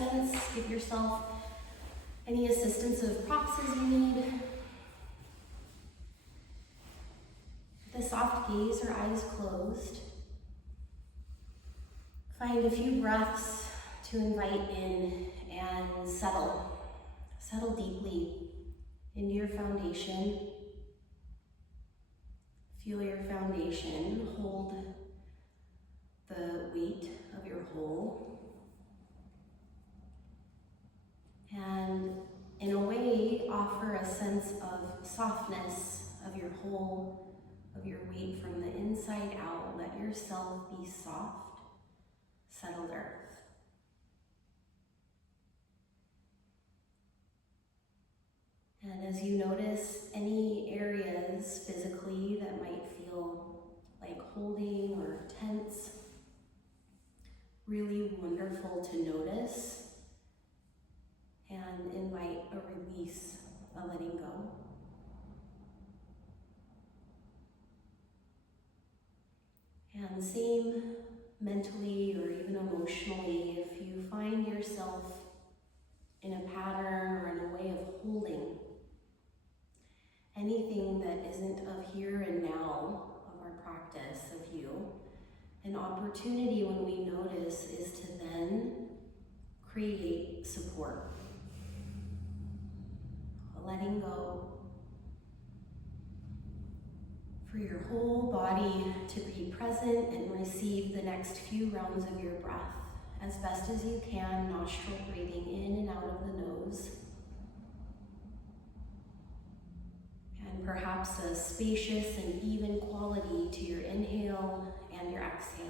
adjustments. Give yourself any assistance of props as you need. With a soft gaze or eyes closed, find a few breaths to invite in and settle. Settle deeply into your foundation. Feel your foundation hold the weight of your whole. And in a way, offer a sense of softness of your whole, of your weight from the inside out. Let yourself be soft, settled earth. And as you notice any areas physically that might feel like holding or tense, really wonderful to notice and invite a release, a letting go. And same mentally or even emotionally, if you find yourself in a pattern or in a way of holding anything that isn't of here and now of our practice of you, an opportunity when we notice is to then create support. A letting go for your whole body to be present and receive the next few rounds of your breath as best as you can, nostril breathing in and out of the nose. And perhaps a spacious and even quality to your inhale and your exhale.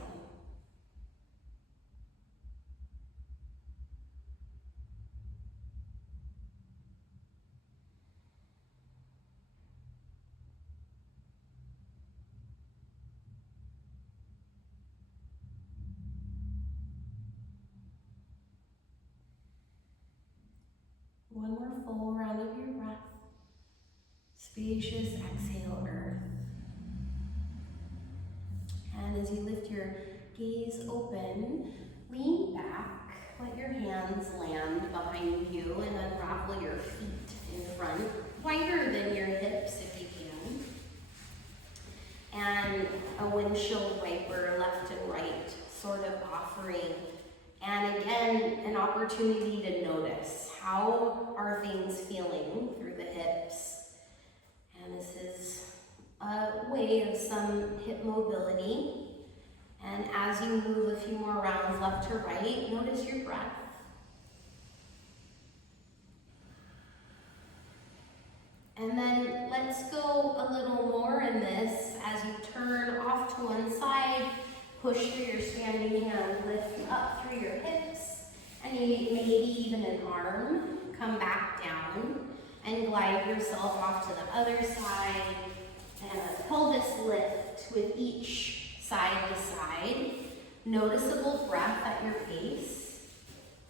One more full round of your breath. Spacious exhale, earth. And as you lift your gaze open, lean back, let your hands land behind you and unravel your feet in front, wider than your hips if you can. And a windshield wiper left and right, sort of offering. And again, an opportunity to notice, how are things feeling through the hips? And this is a way of some hip mobility. And as you move a few more rounds left to right, notice your breath. And then let's go a little more in this as you turn off to one side, push through your standing hand, lift up through your hips, and maybe even an arm, come back down, and glide yourself off to the other side, and a pelvis lift with each side to side. Noticeable breath at your pace.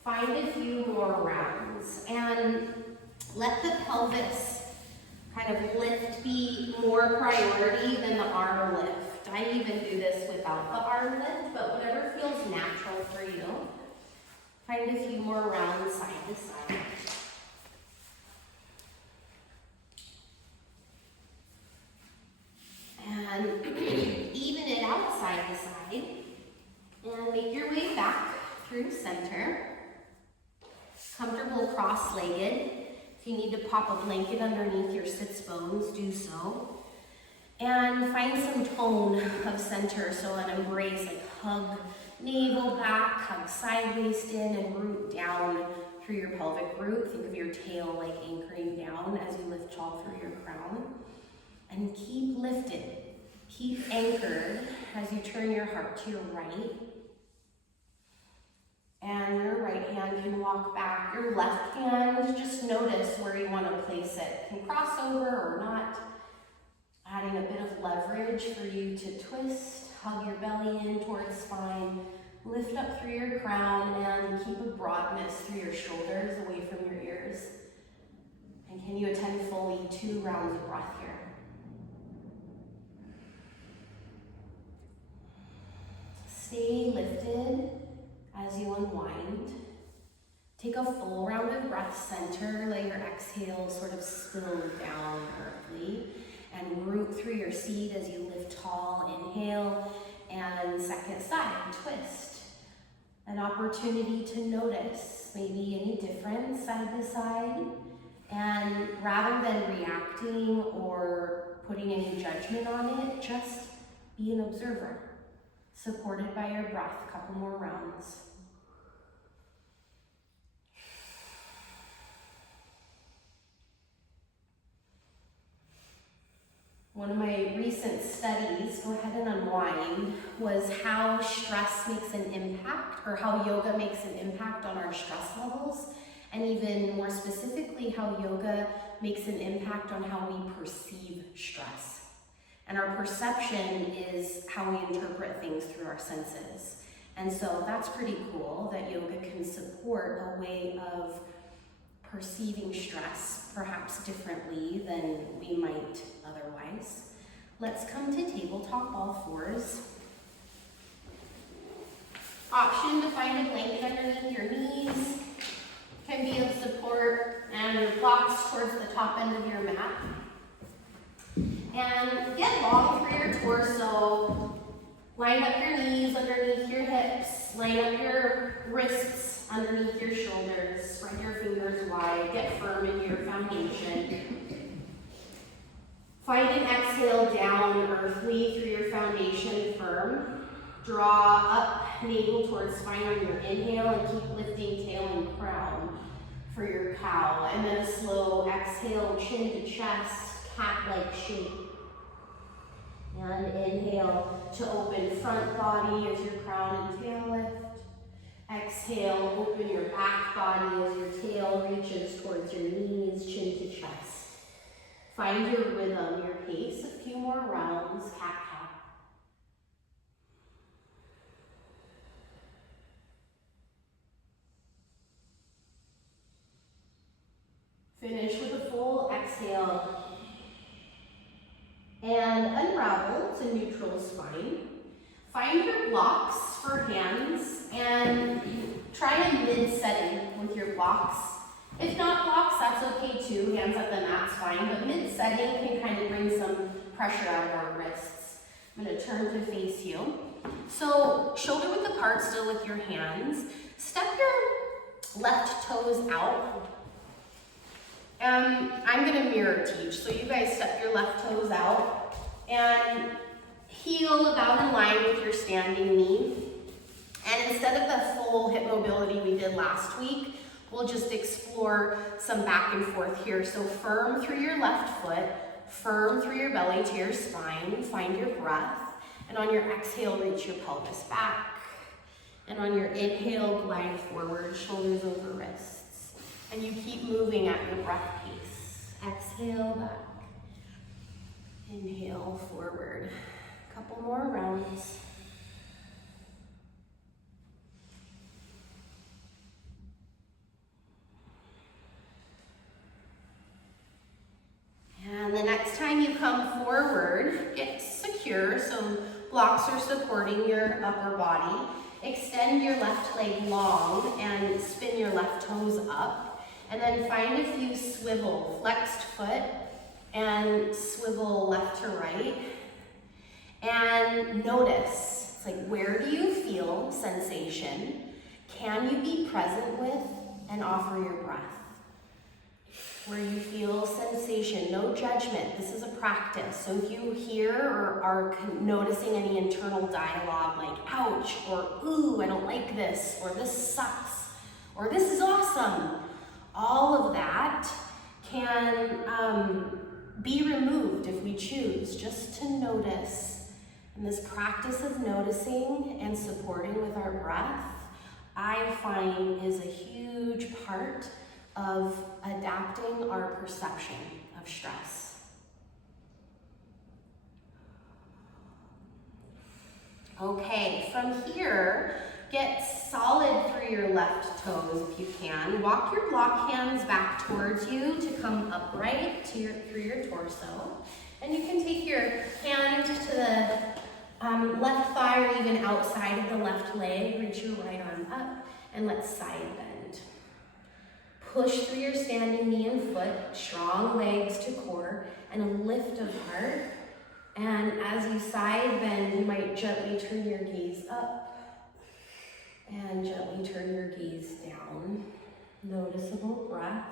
Find a few more rounds, and let the pelvis kind of lift be more priority than the arm lift. I even do this without the arm lift, but whatever feels natural for you. Find a few more rounds side to side. And even it out side to side. And make your way back through center. Comfortable cross-legged. If you need to pop a blanket underneath your sits bones, do so. And find some tone of center, so an embrace, like hug navel back, hug side waist in, and root down through your pelvic root. Think of your tail like anchoring down as you lift all through your crown. And keep lifted, keep anchored as you turn your heart to your right. And your right hand can walk back. Your left hand, just notice where you want to place it. Can cross over or not. Adding a bit of leverage for you to twist, hug your belly in towards spine, lift up through your crown, and keep a broadness through your shoulders away from your ears. And can you attend fully 2 rounds of breath here? Stay lifted as you unwind. Take a full round of breath, center, let your exhale sort of spill down earthly, and root through your seat as you lift tall, inhale, and second side, twist. An opportunity to notice maybe any difference side to side, and rather than reacting or putting any judgment on it, just be an observer, supported by your breath. A couple more rounds. One of my recent studies, go ahead and unwind, was how stress makes an impact, or how yoga makes an impact on our stress levels, and even more specifically, how yoga makes an impact on how we perceive stress. And our perception is how we interpret things through our senses. And so that's pretty cool that yoga can support a way of perceiving stress perhaps differently than we might otherwise. Let's come to tabletop all fours. Option to find a blanket underneath your knees. Can be of support, and your blocks towards the top end of your mat. And get long through your torso. Line up your knees underneath your hips. Line up your wrists underneath your shoulders. Spread your fingers wide. Get firm into your foundation. Find an exhale down earthly through your foundation firm. Draw up navel towards spine on your inhale, and keep lifting tail and crown for your cow. And then a slow exhale, chin to chest, cat-like shape. And inhale to open front body as your crown and tail lift. Exhale, open your back body as your tail reaches towards your knees, chin to chest. Find your rhythm, your pace, a few more rounds, cat-cow. Finish with a full exhale. And unravel to neutral spine. Find your blocks for hands and try a mid-setting with your blocks. If not blocks, that's okay too. Hands at the mat's fine, but mid-setting can kind of bring some pressure out of our wrists. I'm going to turn to face you. So shoulder width apart still with your hands. Step your left toes out. I'm going to mirror teach, so you guys step your left toes out and heel about in line with your standing knee. And instead of the full hip mobility we did last week, we'll just explore some back and forth here. So firm through your left foot, firm through your belly to your spine, find your breath, and on your exhale, reach your pelvis back. And on your inhale, glide forward, shoulders over wrists. And you keep moving at your breath pace. Exhale back. Inhale forward. A couple more rounds. And the next time you come forward, get secure. So blocks are supporting your upper body. Extend your left leg long and spin your left toes up. And then find a few swivel, flexed foot, and swivel left to right. And notice, it's like, where do you feel sensation? Can you be present with and offer your breath? Where you feel sensation, no judgment. This is a practice. So if you hear or are noticing any internal dialogue like, ouch, or ooh, I don't like this, or this sucks, or this is awesome, all of that can be removed if we choose, just to notice. And this practice of noticing and supporting with our breath, I find, is a huge part of adapting our perception of stress. Okay, from here, get solid through your left toes if you can. Walk your block hands back towards you to come upright to through your torso. And you can take your hand to the left thigh or even outside of the left leg. Reach your right arm up and let's side bend. Push through your standing knee and foot, strong legs to core, and a lift of heart. And as you side bend, you might gently turn your gaze up and gently turn your gaze down. Noticeable breath.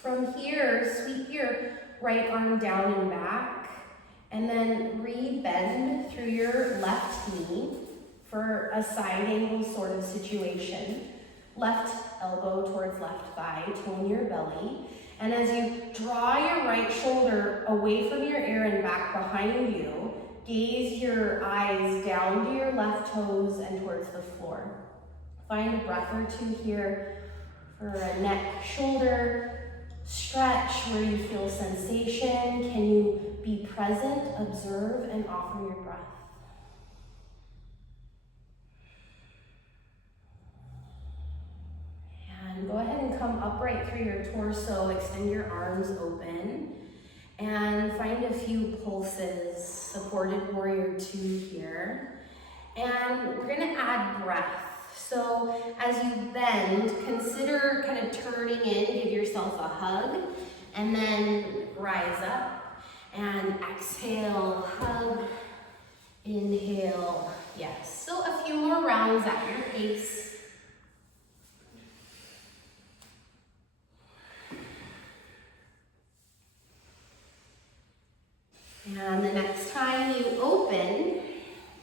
From here, sweep your right arm down and back, and then re-bend through your left knee for a side angle sort of situation. Left elbow towards left thigh, tone your belly. And as you draw your right shoulder away from your ear and back behind you, gaze your eyes down to your left toes and towards the floor. Find a breath or two here for a neck, shoulder stretch where you feel sensation. Can you be present, observe, and offer your breath? And go ahead and come upright through your torso, extend your arms open, and find a few pulses, supported warrior 2 here. And we're gonna add breath. So as you bend, consider kind of turning in, give yourself a hug, and then rise up and exhale, hug, inhale, yes. So a few more rounds at your pace. And the next time you open,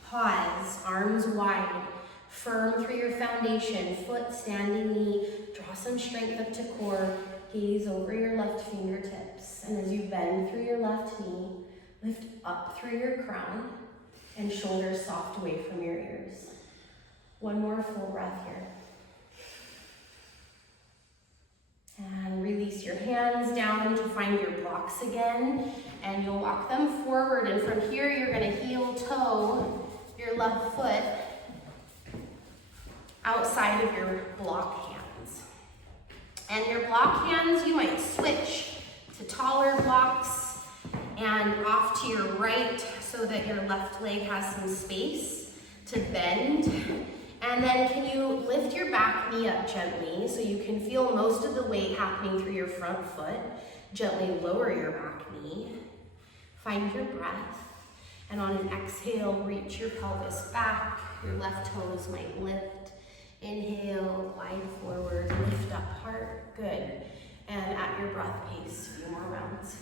pause, arms wide. Firm through your foundation, foot, standing knee, draw some strength up to core, gaze over your left fingertips. And as you bend through your left knee, lift up through your crown and shoulders soft away from your ears. One more full breath here. And release your hands down to find your blocks again. And you'll walk them forward. And from here, you're gonna heel toe your left foot outside of your block hands. And your block hands, you might switch to taller blocks and off to your right so that your left leg has some space to bend. And then can you lift your back knee up gently so you can feel most of the weight happening through your front foot. Gently lower your back knee. Find your breath. And on an exhale, reach your pelvis back. Your left toes might lift. Inhale, glide forward, lift up heart, good. And at your breath pace, a few more rounds.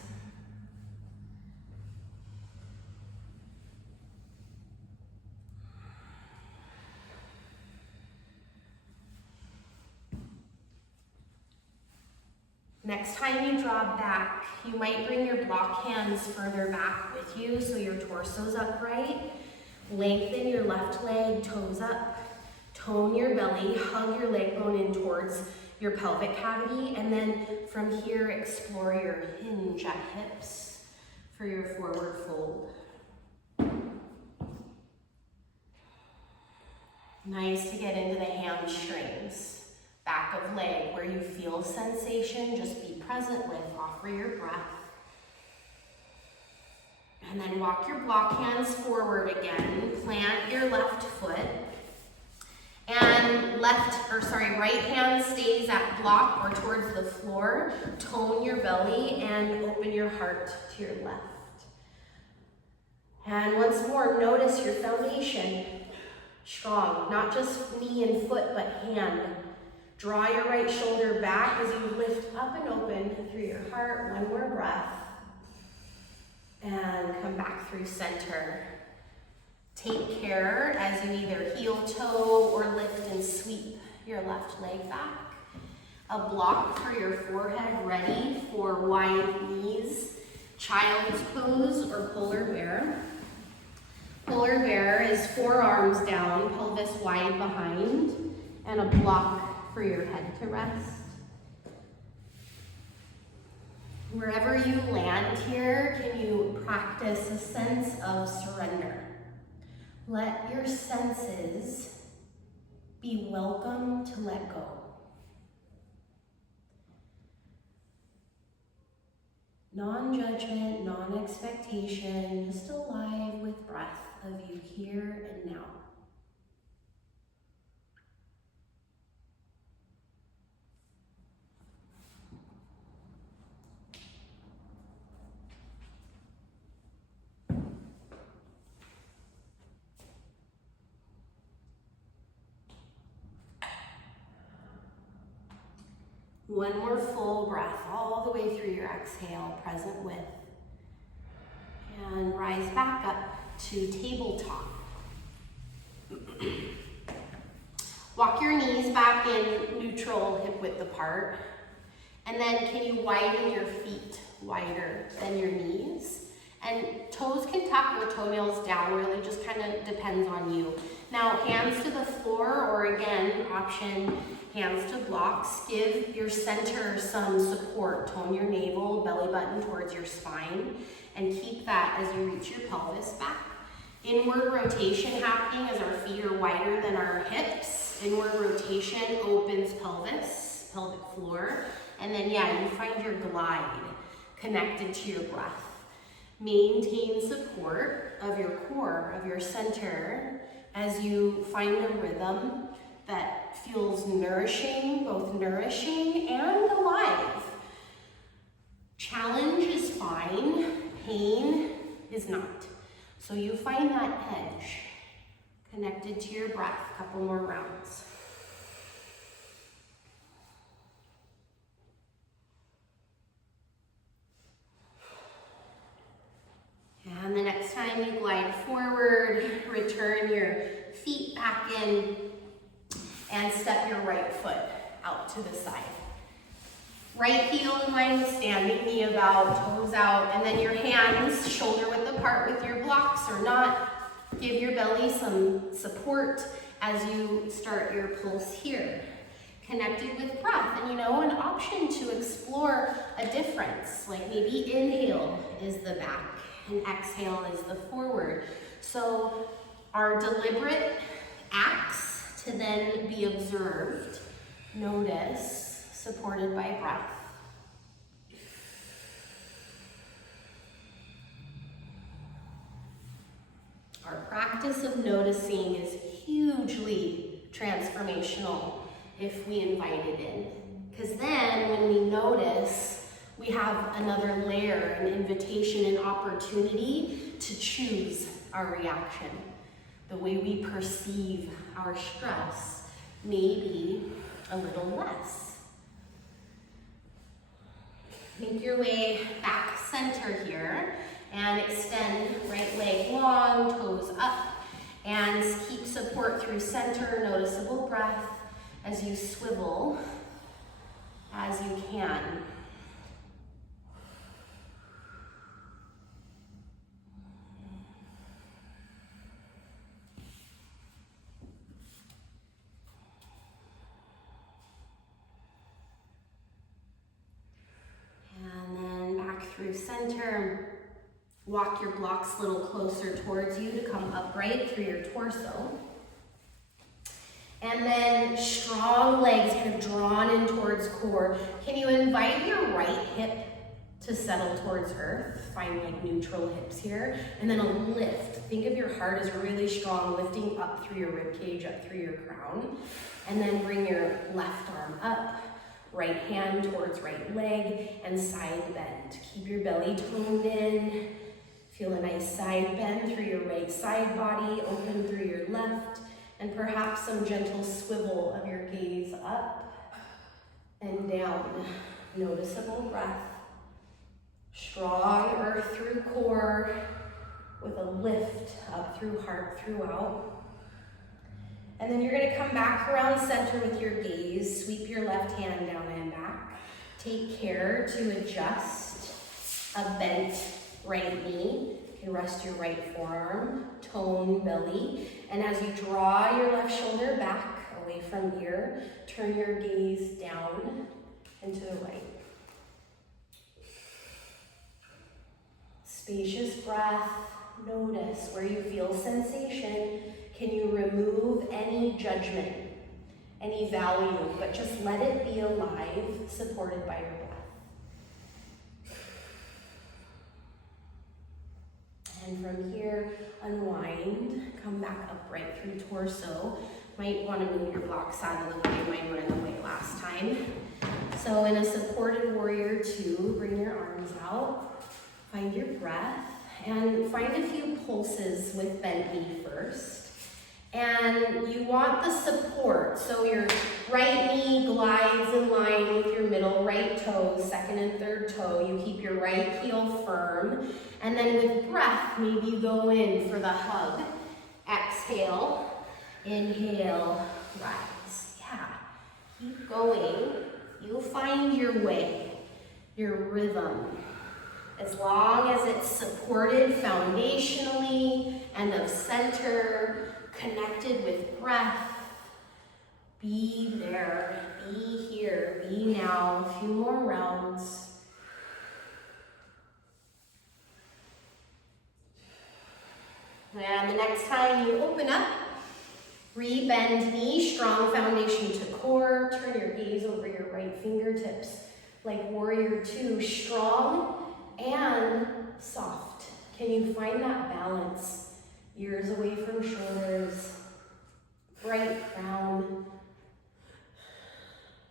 Next time you draw back, you might bring your block hands further back with you so your torso's upright. Lengthen your left leg, toes up. Tone your belly, hug your leg bone in towards your pelvic cavity, and then from here, explore your hinge at hips for your forward fold. Nice to get into the hamstrings, back of leg, where you feel sensation, just be present with, offer your breath. And then walk your block hands forward again, plant your left foot. And right hand stays at block or towards the floor. Tone your belly and open your heart to your left. And once more, notice your foundation. Strong, not just knee and foot, but hand. Draw your right shoulder back as you lift up and open through your heart. One more breath. And come back through center. Take care as you either heel toe or lift and sweep your left leg back. A block for your forehead, ready for wide knees, child's pose or polar bear. Polar bear is forearms down, pelvis wide behind, and a block for your head to rest. Wherever you land here, can you practice a sense of surrender? Let your senses be welcome to let go. Non-judgment, non-expectation, just alive with breath of you here and now. One more full breath all the way through your exhale, present with. And rise back up to tabletop. Walk your knees back in neutral, hip width apart. And then can you widen your feet wider than your knees? And toes can tuck or toenails down, really just kind of depends on you. Now, hands to the floor, or again, option, hands to blocks. Give your center some support. Tone your navel, belly button towards your spine, and keep that as you reach your pelvis back. Inward rotation happening as our feet are wider than our hips. Inward rotation opens pelvis, pelvic floor, and then yeah, you find your glide connected to your breath. Maintain support of your core, of your center, as you find a rhythm that feels nourishing, both nourishing and alive. Challenge is fine, pain is not. So you find that edge connected to your breath. A couple more rounds. And the next time you glide forward, return your feet back in and step your right foot out to the side. Right heel in line with standing, knee about, toes out, and then your hands shoulder width apart with your blocks or not. Give your belly some support as you start your pulse here. Connected with breath, and an option to explore a difference, like maybe inhale is the back and exhale is the forward. So our deliberate acts to then be observed, notice, supported by breath. Our practice of noticing is hugely transformational if we invite it in. Because then when we notice, we have another layer, an invitation, an opportunity to choose our reaction. The way we perceive our stress may be a little less. Make your way back center here and extend right leg long, toes up, and keep support through center, noticeable breath as you swivel as you can. Through center, walk your blocks a little closer towards you to come upright through your torso. And then strong legs kind of drawn in towards core. Can you invite your right hip to settle towards earth? Find like neutral hips here. And then a lift. Think of your heart as really strong, lifting up through your rib cage, up through your crown. And then bring your left arm up. Right hand towards right leg and side bend. Keep your belly toned in. Feel a nice side bend through your right side body, open through your left, and perhaps some gentle swivel of your gaze up and down. Noticeable breath. Strong earth through core with a lift up through heart throughout. And then you're going to come back around center with your gaze. Sweep your left hand down and back. Take care to adjust a bent right knee. You can rest your right forearm, tone belly. And as you draw your left shoulder back away from ear, turn your gaze down and to the right. Spacious breath. Notice where you feel sensation. Can you remove any judgment, any value, but just let it be alive, supported by your breath. And from here, unwind, come back upright through torso. Might want to move your blocks out of the way, mine ran away last time. So in a supported warrior two, bring your arms out, find your breath, and find a few pulses with bent knee first. And you want the support, so your right knee glides in line with your middle right toe, second and third toe. You keep your right heel firm. And then with breath, maybe you go in for the hug. Exhale, inhale, rise. Yeah, keep going. You'll find your way, your rhythm. As long as it's supported foundationally and of center, connected with breath, be there, be here, be now. A few more rounds. And the next time you open up, re-bend knee, strong foundation to core. Turn your gaze over your right fingertips like warrior two, strong and soft. Can you find that balance? Ears away from shoulders, bright crown,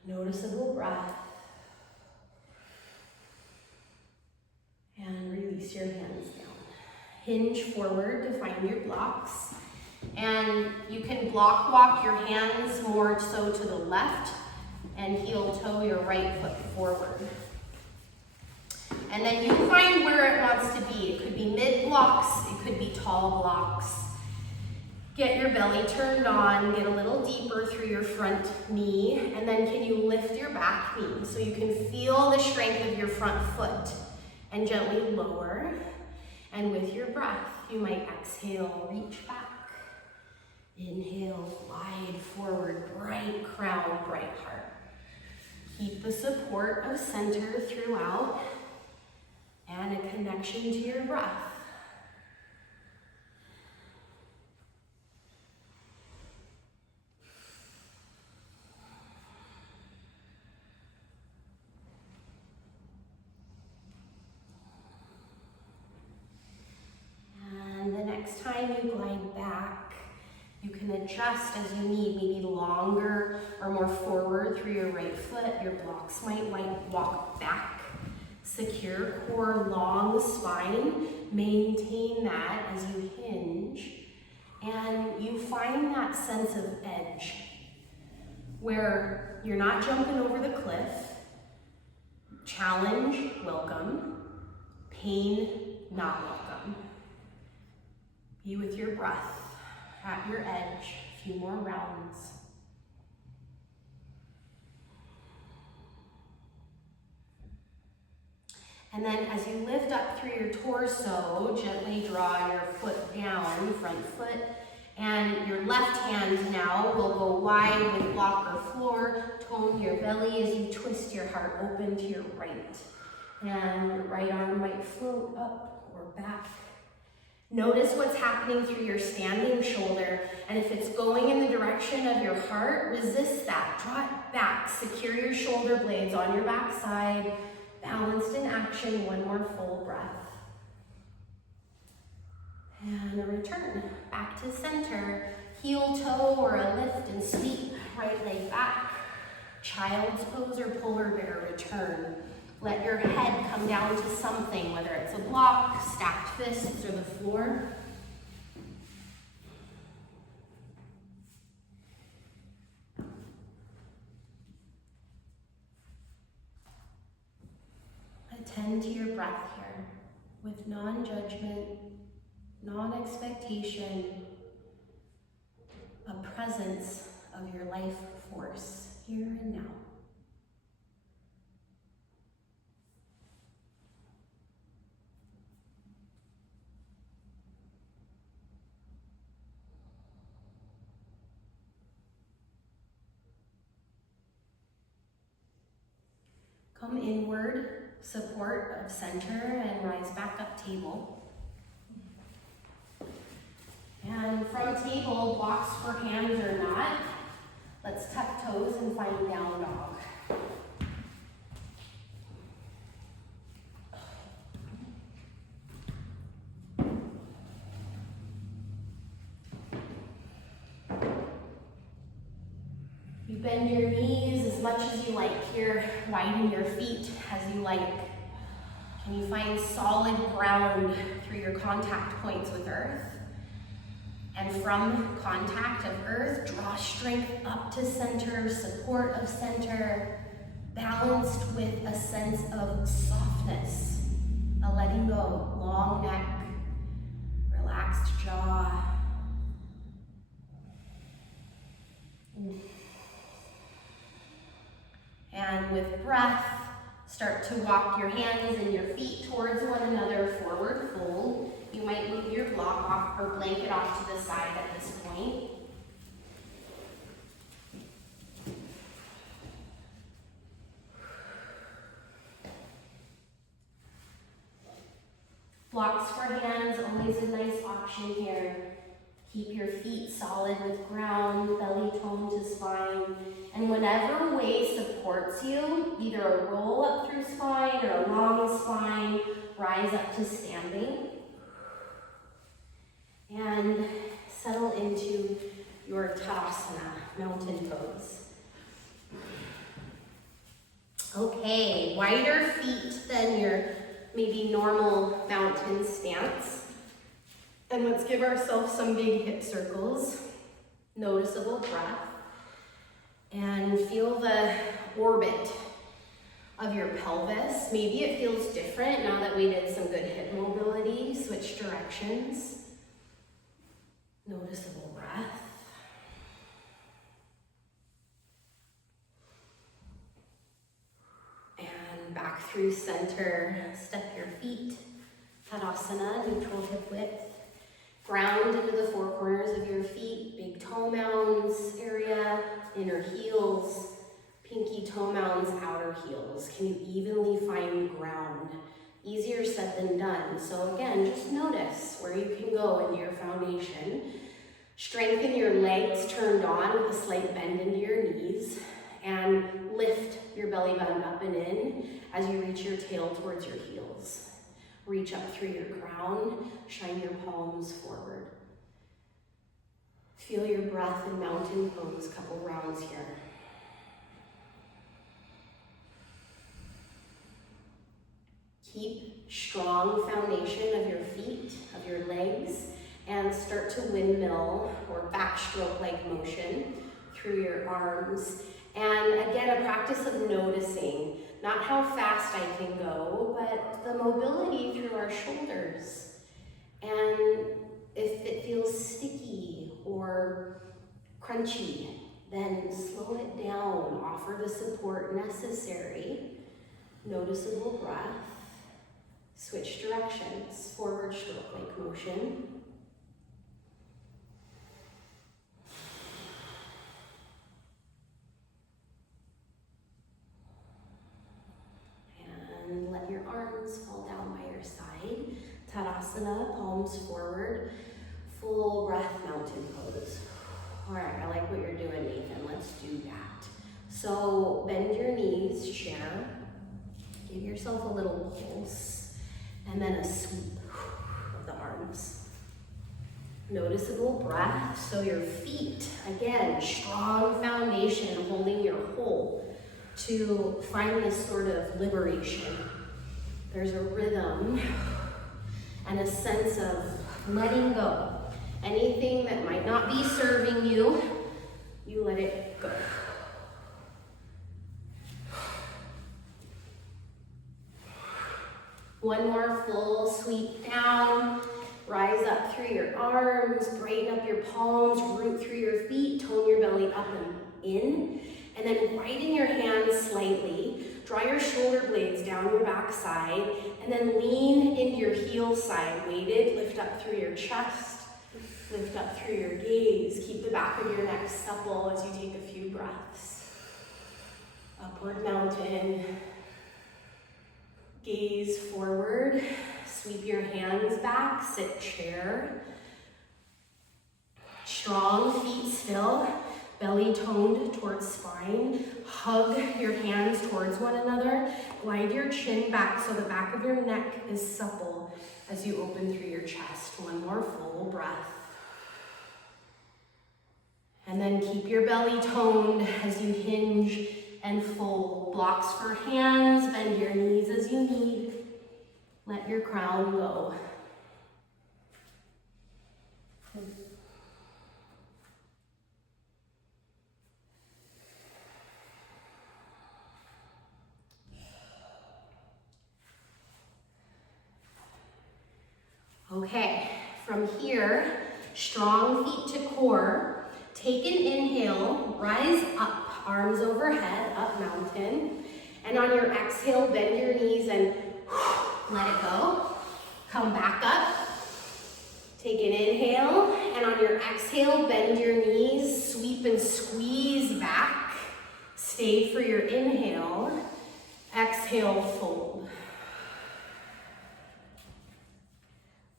noticeable breath, and release your hands down. Hinge forward to find your blocks, and you can block walk your hands more so to the left and heel toe your right foot forward. And then you find where it wants to be. It could be mid blocks, it could be tall blocks. Get your belly turned on, get a little deeper through your front knee, and then can you lift your back knee so you can feel the strength of your front foot and gently lower. And with your breath, you might exhale, reach back. Inhale, glide forward, bright crown, bright heart. Keep the support of center throughout and a connection to your breath. And the next time you glide back, you can adjust as you need, maybe longer or more forward through your right foot. Your blocks might walk back. Secure core, long spine. Maintain that as you hinge. And you find that sense of edge where you're not jumping over the cliff. Challenge, welcome. Pain, not welcome. Be with your breath at your edge. A few more rounds. And then as you lift up through your torso, gently draw your foot down, front foot, and your left hand now will go wide with block or floor. Tone your belly as you twist your heart open to your right. And your right arm might float up or back. Notice what's happening through your standing shoulder, and if it's going in the direction of your heart, resist that. Draw it back. Secure your shoulder blades on your back side. Balanced in action, one more full breath. And a return back to center. Heel toe or a lift and sweep, right leg back. Child's pose or polar bear return. Let your head come down to something, whether it's a block, stacked fists, or the floor. Attend to your breath here with non-judgment, non-expectation, a presence of your life force here and now. Come inward, support of center, and rise back up table. And from table, blocks for hands or not, let's tuck toes and find down dog. You bend your knees as much as you like here. Widen your feet as you like. Can you find solid ground through your contact points with earth? And from contact of earth, draw strength up to center, support of center, balanced with a sense of softness, a letting go, long neck, relaxed jaw. And with breath, start to walk your hands and your feet towards one another, forward fold. You might move your block off or blanket off to the side at this point. Blocks for hands, always a nice option here. Keep your feet solid with ground, belly tone to spine. And whatever way supports you, either a roll up through spine or a long spine, rise up to standing. And settle into your Tadasana, mountain pose. Okay, wider feet than your maybe normal mountain stance. And let's give ourselves some big hip circles, noticeable breath, and feel the orbit of your pelvis. Maybe it feels different now that we did some good hip mobility, switch directions. Noticeable breath. And back through center, step your feet, Tadasana, neutral hip width. Ground into the four corners of your feet, big toe mounds area, inner heels, pinky toe mounds, outer heels. Can you evenly find ground? Easier said than done. So again, just notice where you can go into your foundation. Strengthen your legs turned on with a slight bend into your knees, and lift your belly button up and in as you reach your tail towards your heels. Reach up through your crown, shine your palms forward. Feel your breath in mountain pose, couple rounds here. Keep strong foundation of your feet, of your legs, and start to windmill or backstroke-like motion through your arms. And again, a practice of noticing, not how fast I can go, but the mobility through our shoulders. And if it feels sticky or crunchy, then slow it down, offer the support necessary. Noticeable breath. Switch directions, forward stroke-like motion. And let your arms fall down by your side. Tadasana, palms forward, full breath mountain pose. All right, I like what you're doing, Nathan. Let's do that. So bend your knees, chair. Give yourself a little pulse, and then a sweep of the arms. Noticeable breath, so your feet, again, strong foundation, holding your whole to find this sort of liberation. There's a rhythm and a sense of letting go. Anything that might not be serving you, you let it go. One more full sweep down. Rise up through your arms, brighten up your palms, root through your feet, tone your belly up and in. And then widen your hands slightly. Draw your shoulder blades down your back side, and then lean into your heel side, weighted. Lift up through your chest, lift up through your gaze. Keep the back of your neck supple as you take a few breaths. Upward mountain. Gaze forward, sweep your hands back, sit chair. Strong feet still, belly toned towards spine. Hug your hands towards one another. Glide your chin back so the back of your neck is supple as you open through your chest. One more full breath. And then keep your belly toned as you hinge and fold. Blocks for hands, bend your knees as you need. Let your crown go. From here, strong feet to core. Take an inhale, rise up, arms overhead, up mountain. And on your exhale, bend your knees and let it go. Come back up. Take an inhale, and on your exhale, bend your knees, sweep and squeeze back. Stay for your inhale. Exhale, fold.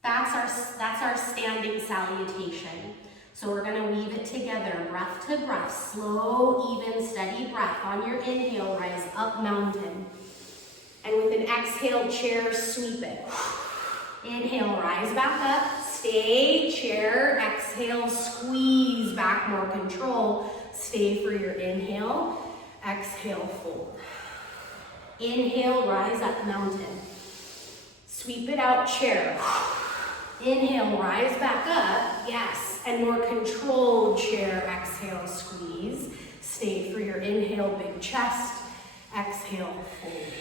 That's our standing salutation. So we're gonna weave it together, breath to breath, slow, even, steady breath. On your inhale, rise up mountain. And with an exhale, chair, sweep it. Inhale, rise back up, stay, chair, exhale, squeeze back, more control. Stay for your inhale, exhale, fold. Inhale, rise up mountain. Sweep it out, chair. Inhale, rise back up, yes, and more controlled, chair, exhale, squeeze. Stay for your inhale, big chest, exhale, fold.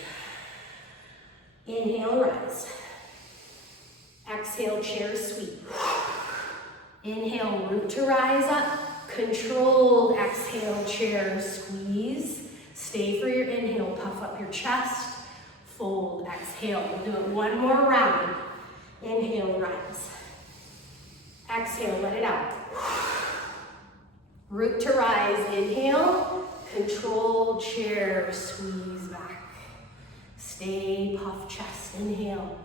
Inhale, rise. Exhale, chair, sweep. Inhale, root to rise up, controlled, exhale, chair, squeeze. Stay for your inhale, puff up your chest, fold, exhale. We'll do it one more round. Inhale, rise. Exhale, let it out. Root to rise, inhale, control, chair, squeeze back. Stay, puff chest, inhale.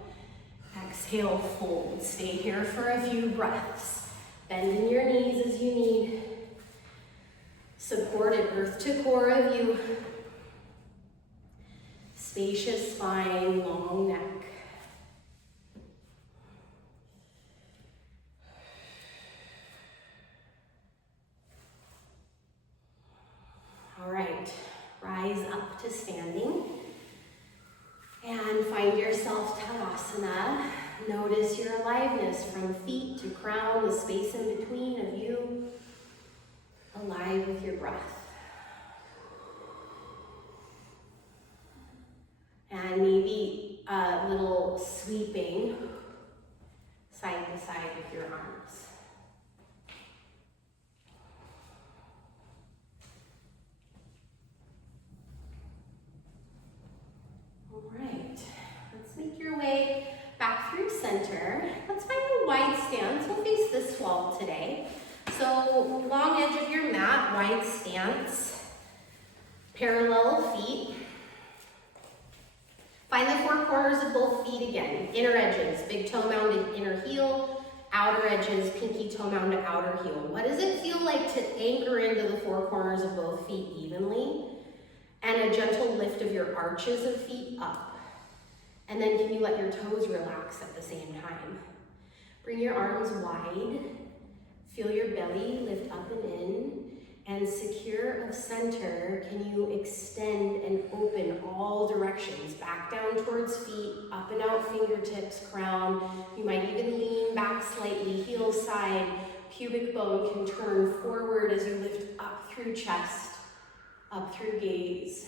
Exhale, fold. Stay here for a few breaths. Bend in your knees as you need. Supported earth to core of you. Spacious spine, long neck. All right, rise up to standing and find yourself Tadasana. Notice your aliveness from feet to crown, the space in between of you, alive with your breath. And maybe a little sweeping side to side with your arms. All right, let's make your way back through center. Let's find a wide stance. We'll face this wall today. So long edge of your mat, wide stance, parallel feet. Find the four corners of both feet again. Inner edges, big toe mound to inner heel, outer edges, pinky toe mound to outer heel. What does it feel like to anchor into the four corners of both feet evenly? And a gentle lift of your arches of feet up. And then can you let your toes relax at the same time? Bring your arms wide. Feel your belly lift up and in. And secure of center, can you extend and open all directions? Back down towards feet, up and out fingertips, crown. You might even lean back slightly, heel side. Pubic bone can turn forward as you lift up through chest, up through gaze.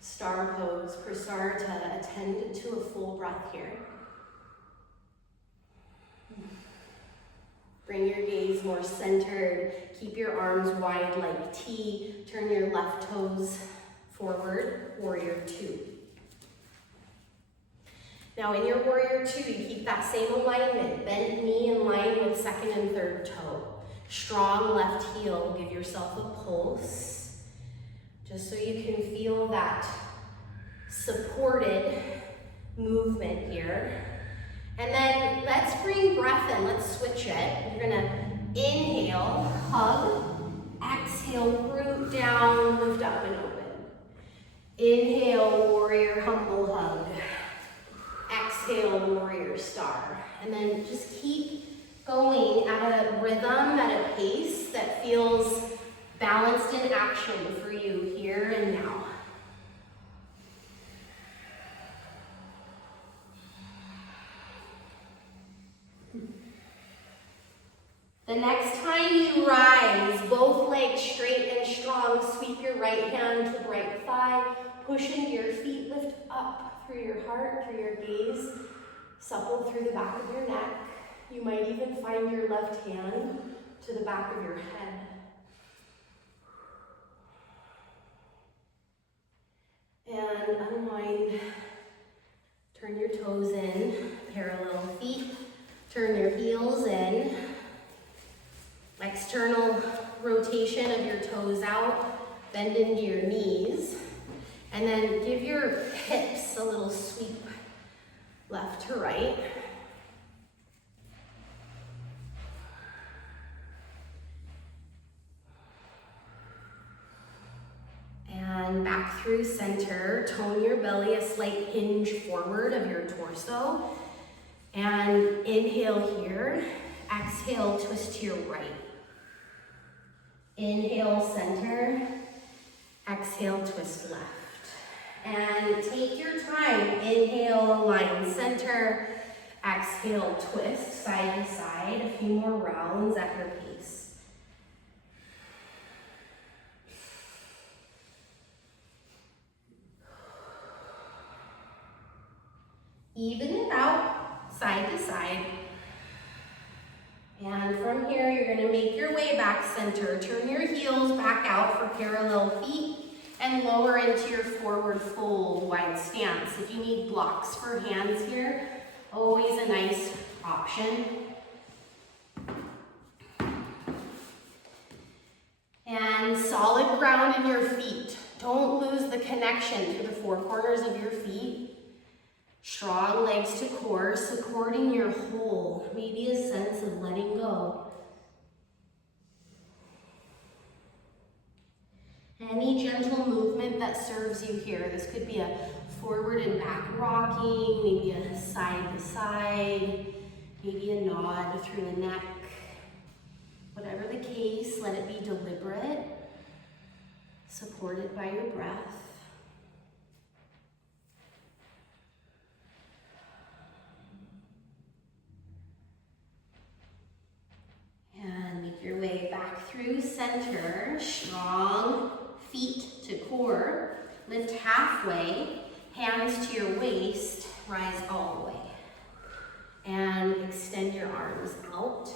Star pose, Prasarita, attend to a full breath here. Bring your gaze more centered. Keep your arms wide like T. Turn your left toes forward, warrior two. Now in your warrior two, you keep that same alignment. Bend knee in line with second and third toe. Strong left heel, give yourself a pulse. Just so you can feel that supported movement here. And then let's bring breath in, let's switch it. You're gonna inhale, hug, exhale, root down, lift up and open. Inhale, warrior humble hug. Exhale, warrior star. And then just keep going at a rhythm, at a pace that feels balanced in action for you here and now. The next time you rise, both legs straight and strong, sweep your right hand to right thigh, push into your feet, lift up through your heart, through your gaze, supple through the back of your neck. You You might even find your left hand to the back of your head. And unwind. Turn your toes in, parallel feet. Turn your heels in. External rotation of your toes out. Bend into your knees. And then give your hips a little sweep left to right. And back through center. Tone your belly, a slight hinge forward of your torso. And inhale here. Exhale, twist to your right. Inhale, center. Exhale, twist left. And take your time. Inhale, align center. Exhale, twist side to side. A few more rounds at your pace. Even it out, side to side. And from here, you're gonna make your way back center. Turn your heels back out for parallel feet and lower into your forward fold wide stance. If you need blocks for hands here, always a nice option. And solid ground in your feet. Don't lose the connection to the four corners of your feet. Strong legs to core, supporting your whole. Maybe a sense of letting go. Any gentle movement that serves you here. This could be a forward and back rocking, maybe a side to side, maybe a nod through the neck. Whatever the case, let it be deliberate, supported by your breath. And make your way back through center, strong feet to core. Lift halfway, hands to your waist, rise all the way. And extend your arms out.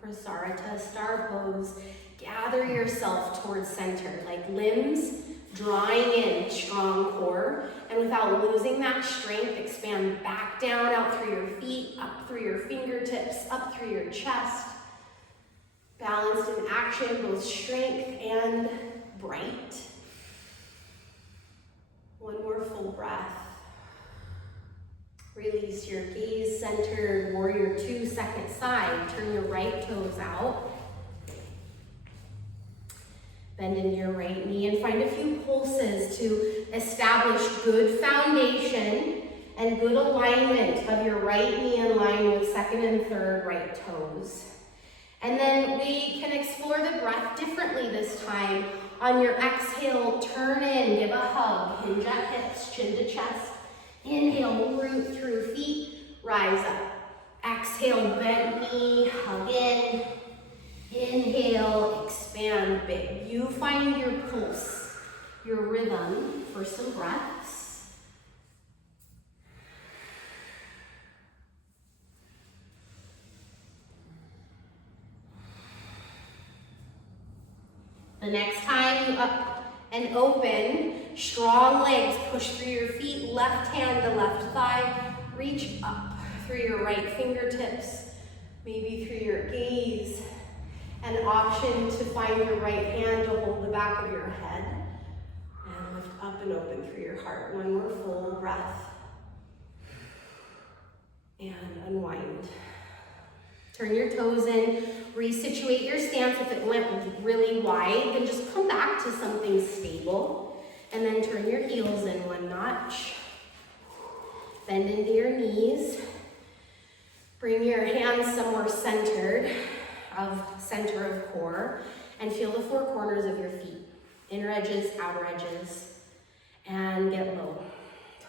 Prasarita, star pose. Gather yourself towards center, like limbs drawing in, strong core. And without losing that strength, expand back down, out through your feet, up through your fingertips, up through your chest. Balanced in action, both strength and bright. One more full breath. Release your gaze, centered, warrior two, second side. Turn your right toes out. Bend into your right knee and find a few pulses to establish good foundation and good alignment of your right knee in line with second and third right toes. And then we can explore the breath differently this time. On your exhale, turn in, give a hug, hinge at hips, chin to chest. Inhale, root through feet, rise up. Exhale, bend knee, hug in. Inhale, expand big. You find your pulse, your rhythm for some breaths. The next time you up and open, strong legs, push through your feet, left hand to left thigh, reach up through your right fingertips, maybe through your gaze. An option to find your right hand to hold the back of your head and lift up and open through your heart. One more full breath and unwind. Turn your toes in, resituate your stance. If it went really wide, then just come back to something stable. And then turn your heels in one notch. Bend into your knees. Bring your hands somewhere centered, center of core, and feel the four corners of your feet. Inner edges, outer edges, and get low.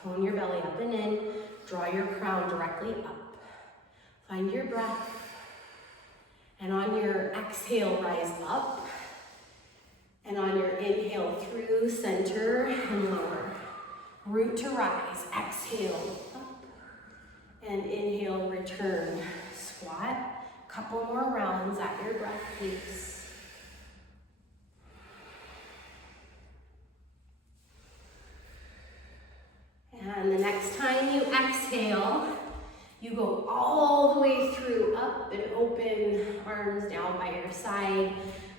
Tone your belly up and in. Draw your crown directly up. Find your breath. And on your exhale, rise up. And on your inhale, through center and lower. Root to rise, exhale, up. And inhale, return, squat. Couple more rounds at your breath pace. And the next time you exhale, you go all the way through, up and open, arms down by your side.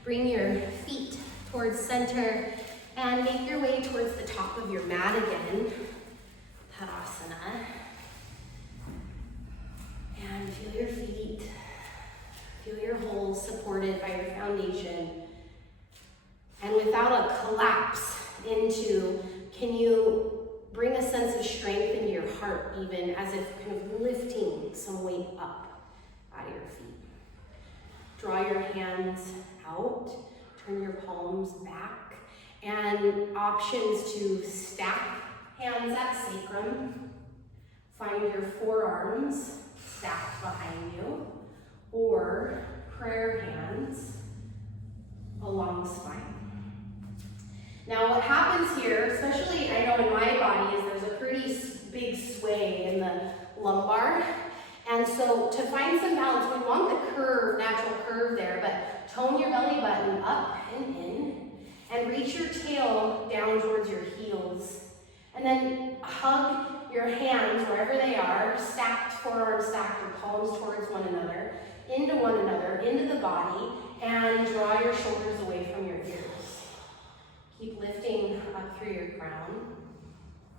Bring your feet towards center and make your way towards the top of your mat again, Tadasana. And feel your feet, feel your holes supported by your foundation. And without a collapse into, can you bring a sense of strength into your heart, even as if kind of lifting some weight up out of your feet. Draw your hands out, turn your palms back, and options to stack hands at sacrum. Find your forearms stacked behind you, or prayer hands along the spine. Now what happens here, especially I know in my body, is there's a pretty big sway in the lumbar. And so to find some balance, we want the curve, natural curve there, but tone your belly button up and in, and reach your tail down towards your heels. And then hug your hands wherever they are, stacked, forearms stacked, or palms towards one another, into the body, and draw your shoulders away from your ears. Keep lifting up through your crown.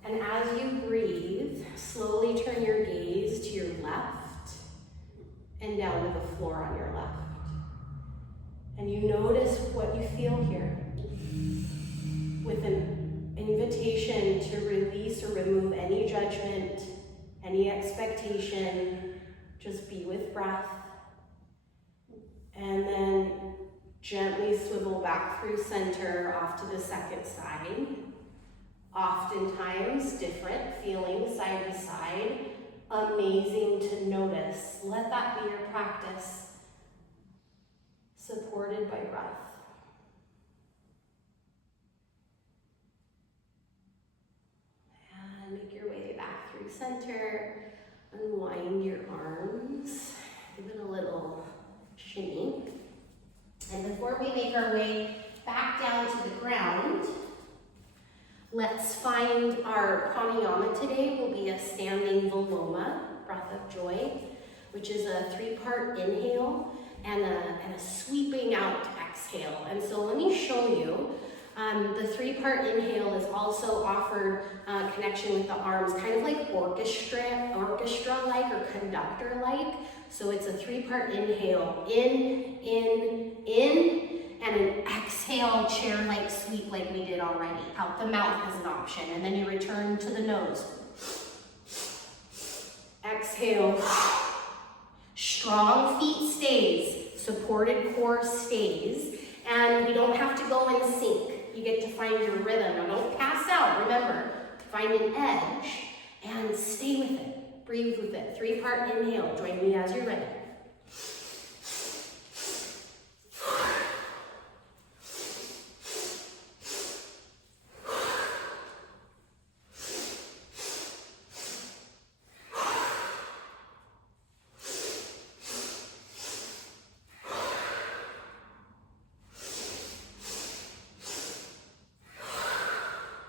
And as you breathe, slowly turn your gaze to your left and down to the floor on your left. And you notice what you feel here, with an invitation to release or remove any judgment, any expectation. Just be with breath. And then gently swivel back through center off to the second side. Oftentimes different feelings side to side. Amazing to notice. Let that be your practice, supported by breath. And make your way back through center. Unwind your arms. Give it a little shimmy. And before we make our way back down to the ground, let's find our pranayama today will be a standing Viloma, breath of joy, which is a 3-part inhale and a sweeping out exhale. And so let me show you. The 3-part inhale is also offered connection with the arms, kind of like orchestra-like or conductor-like. So it's a 3-part inhale, in, and an exhale, chair-like sweep like we did already. Out the mouth is an option, and then you return to the nose. Exhale. Strong feet stays, supported core stays, and we don't have to go in sync. You get to find your rhythm. Now don't pass out, remember, find an edge and stay with it. Breathe with it. 3-part inhale. Join me as you're ready.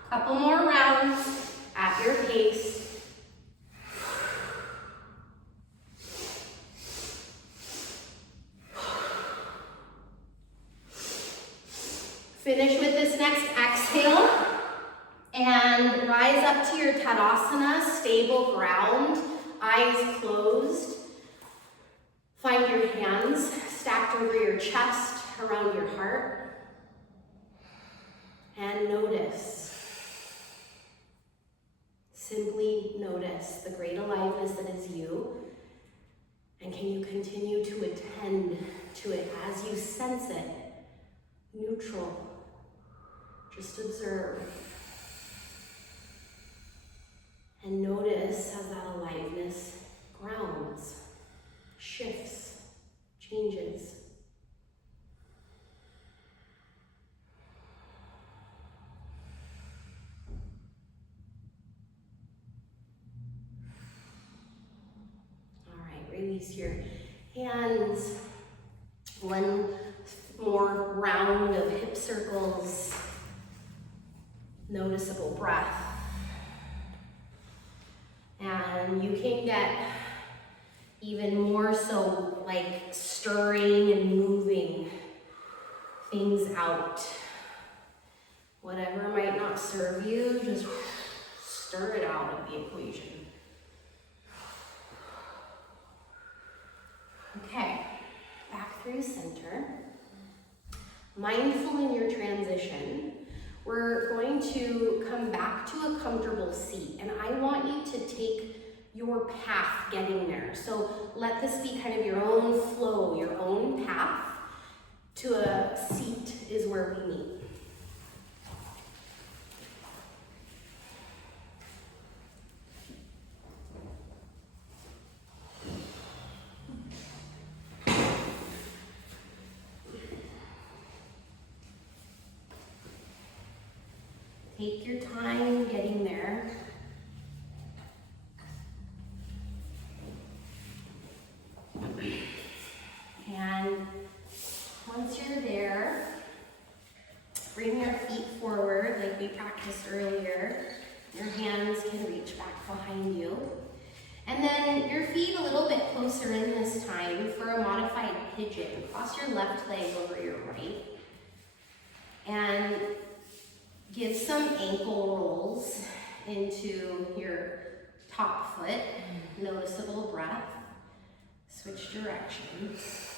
Couple more rounds at your pace. Finish with this next exhale and rise up to your Tadasana, stable ground, eyes closed. Find your hands stacked over your chest, around your heart, and notice. Simply notice the great aliveness that is you, and can you continue to attend to it as you sense it, neutral. Just observe. And notice as that aliveness grounds, shifts, changes. Release your And one more round of hip circles, noticeable breath. And you can get even more so like stirring and moving things out. Whatever might not serve you, just stir it out of the equation. Okay, back through center. Mindful in your transition, we're going to come back to a comfortable seat, and I want you to take your path getting there. So let this be kind of your own flow, your own path to a seat is where we meet. Take your time getting there. And once you're there, bring your feet forward like we practiced earlier. Your hands can reach back behind you. And then your feet a little bit closer in this time for a modified pigeon. Cross your left leg over your right. And give some ankle rolls into your top foot. Noticeable breath. Switch directions.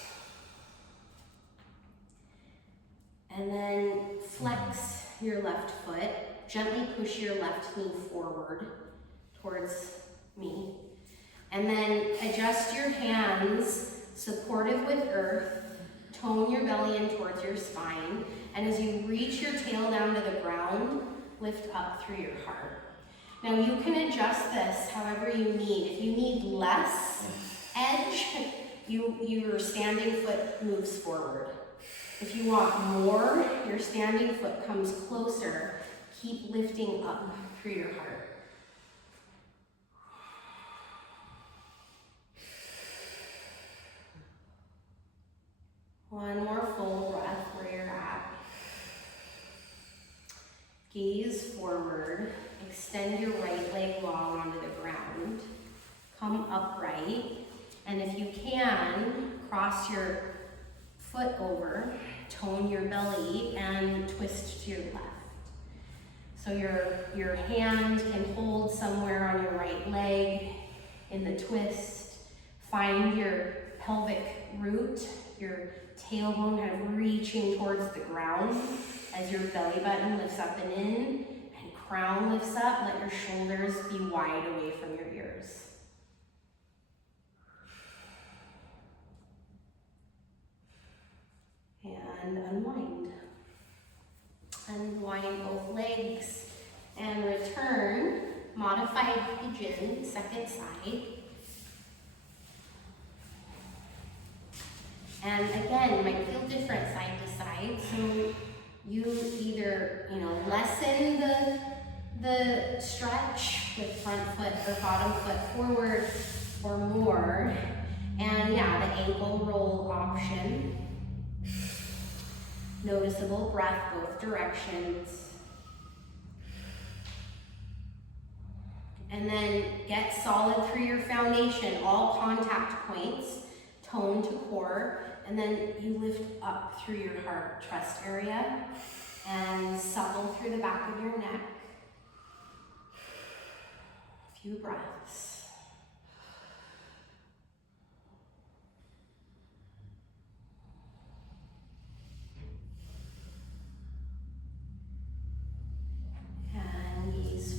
And then flex your left foot. Gently push your left knee forward towards me. And then adjust your hands, supportive with earth. Tone your belly in towards your spine. And as you reach your tail down to the ground, lift up through your heart. Now you can adjust this however you need. If you need less edge, your standing foot moves forward. If you want more, your standing foot comes closer. Keep lifting up through your heart. One more full breath where you're at. Gaze forward. Extend your right leg long onto the ground. Come upright. And if you can, cross your foot over, tone your belly, and twist to your left. So your hand can hold somewhere on your right leg in the twist. Find your pelvic root, your tailbone kind of reaching towards the ground as your belly button lifts up and in, and crown lifts up. Let your shoulders be wide away from your ears. And unwind. Unwind both legs and return. Modified pigeon, second side. And again, might feel different side to side. So you either, lessen the stretch with front foot or bottom foot forward or more. And yeah, the ankle roll option. Noticeable breath both directions. And then get solid through your foundation, all contact points, tone to core, and then you lift up through your heart chest area and supple through the back of your neck. A few breaths.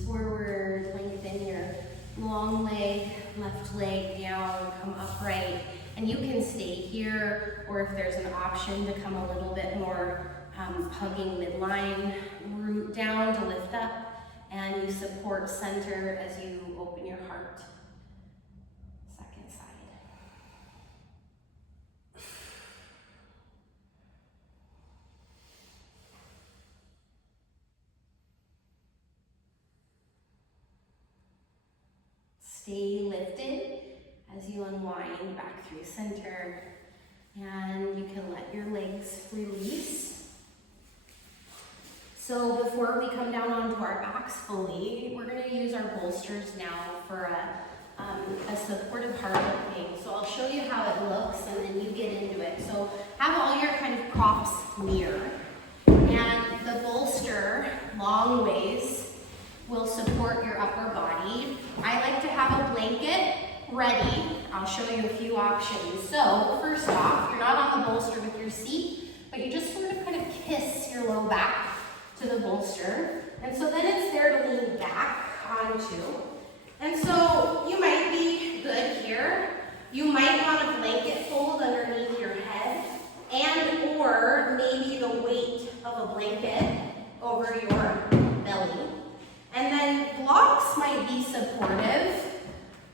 Forward, lengthen your long leg, left leg down, come upright. And you can stay here, or if there's an option to come a little bit more hugging midline, root down to lift up, and you support center as you open your heart. Second side. Stay lifted as you unwind back through center. And you can let your legs release. So before we come down onto our backs fully, we're going to use our bolsters now for a supportive heart opening. So I'll show you how it looks and then you get into it. So have all your kind of props near, and the bolster long ways will support your upper body. I like to have a blanket ready. I'll show you a few options. So first off, you're not on the bolster with your seat, but you just sort of kind of kiss your low back to the bolster. And so then it's there to lean back onto. And so you might be good here. You might want a blanket fold underneath your head, and or maybe the weight of a blanket over your belly. And then blocks might be supportive.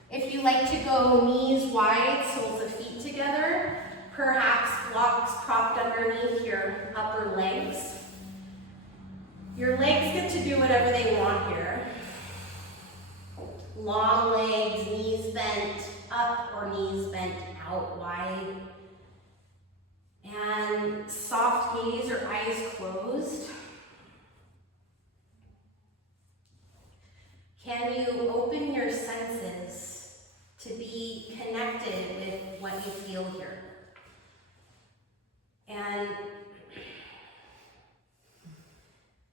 If you like to go knees wide, soles of feet together, perhaps blocks propped underneath your upper legs. Your legs get to do whatever they want here. Long legs, knees bent up or knees bent out wide. And soft gaze or eyes closed. Can you open your senses to be connected with what you feel here? And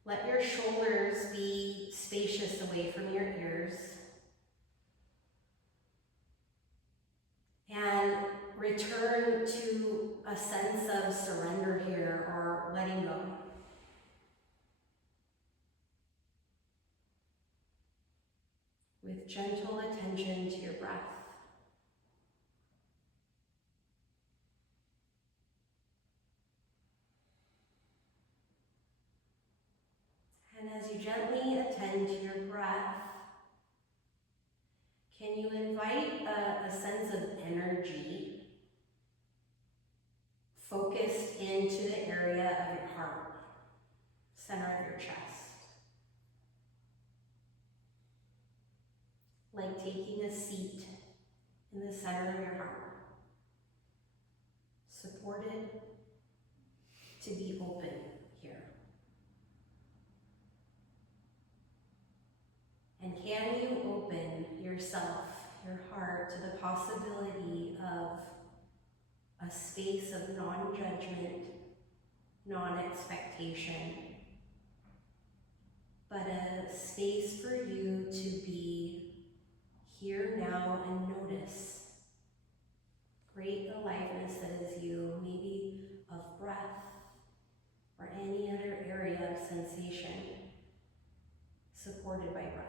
let your shoulders be spacious away from your ears. And return to a sense of surrender here or letting go. With gentle attention to your breath. And as you gently attend to your breath, can you invite a sense of energy focused into the area of your heart, center of your chest? Like taking a seat in the center of your heart, supported to be open here. And can you open yourself, your heart, to the possibility of a space of non-judgment, non-expectation, but a space for you to be here now and notice great aliveness that is you, maybe of breath or any other area of sensation supported by breath.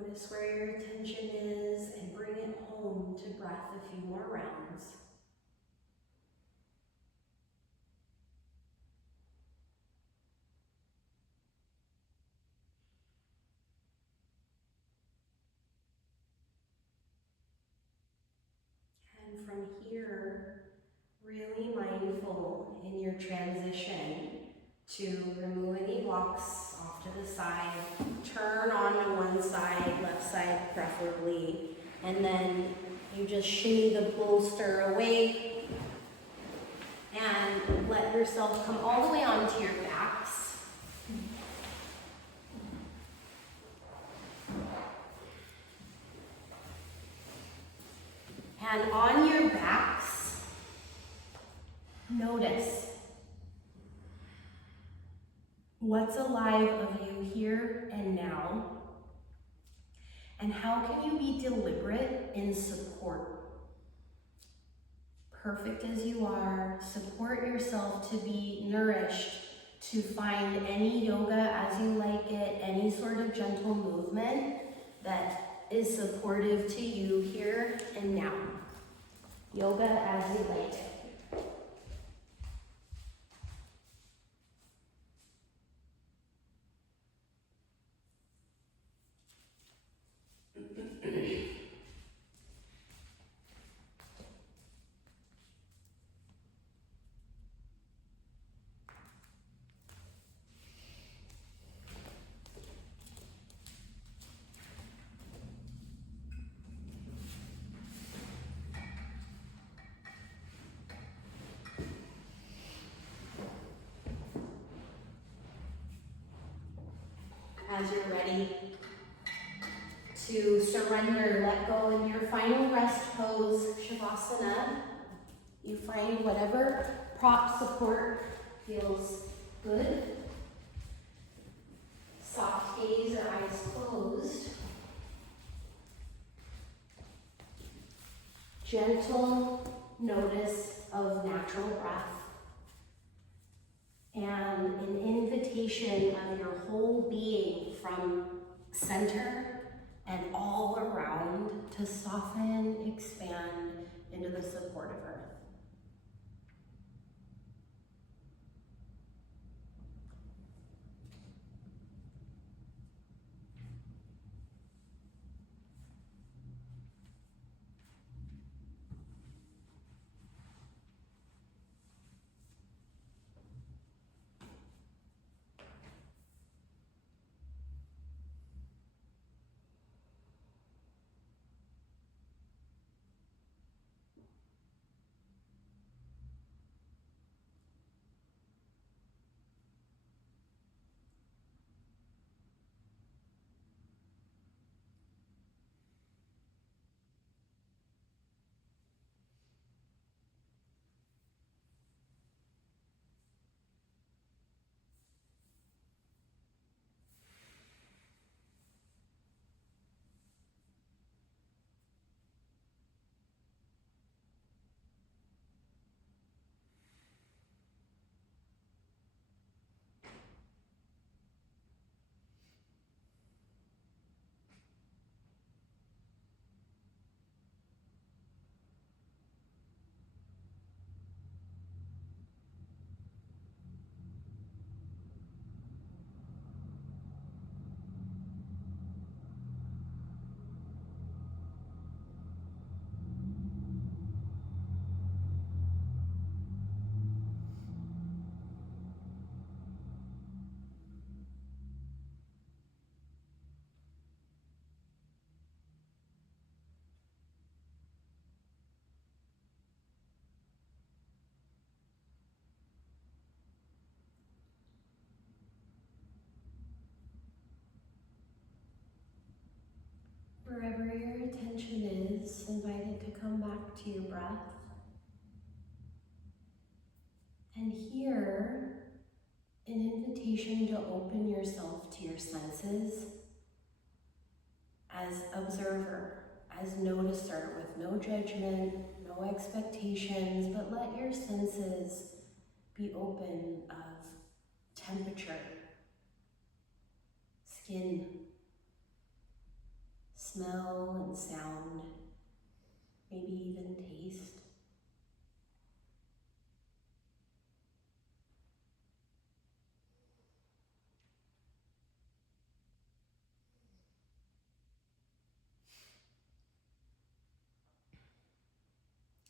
Notice where your attention is and bring it home to breath a few more rounds. And from here, really mindful in your transition to remove any blocks off to the side, turn onto one side, left side preferably, and then you just shimmy the bolster away and let yourself come all the way onto your backs. And on your backs, notice what's alive of you here and now, and how can you be deliberate in support? perfect as you are. Support yourself to be nourished, to find any yoga as you like it, any sort of gentle movement that is supportive to you here and now. Yoga as you like it. As you're ready to surrender, let go in your final rest pose, Shavasana. You find whatever prop support feels good. Soft gaze or eyes closed. Gentle notice of natural breath. And an invitation of your whole being from center and all around to soften, expand into the support of earth. Wherever your attention is, invite it to come back to your breath. And here, an invitation to open yourself to your senses as observer, as noticer, with no judgment, no expectations, but let your senses be open of temperature, skin, smell and sound, maybe even taste.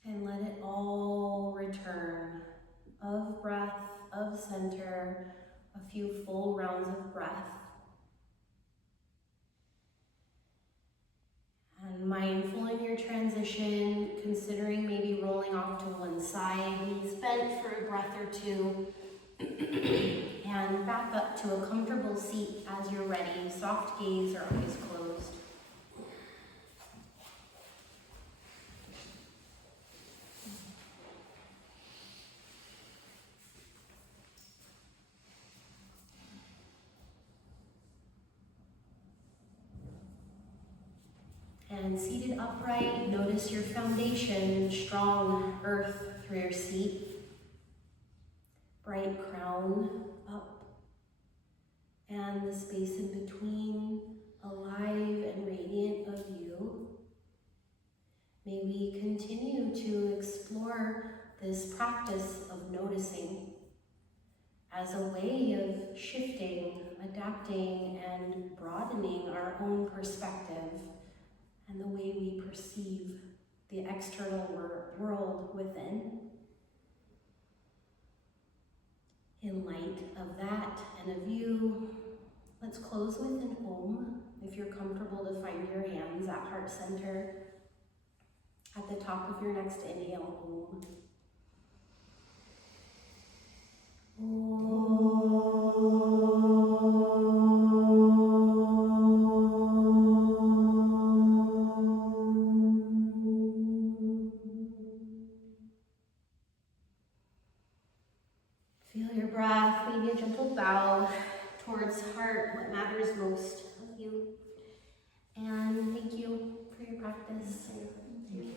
And let it all return of breath, of center, a few full rounds of breath. And mindful in your transition, considering maybe rolling off to one side, knees bent for a breath or two, and back up to a comfortable seat as you're ready, soft gaze or eyes closed. And seated upright, notice your foundation, strong earth through your seat. Bright crown up. And the space in between, alive and radiant of you. May we continue to explore this practice of noticing as a way of shifting, adapting, and broadening our own perspective and the way we perceive the external world within. In light of that and of you, let's close with an Om. If you're comfortable to find your hands at heart center, at the top of your next inhale, Om. Feel your breath, maybe a gentle bow towards heart, what matters most of you. And thank you for your practice. Thank you.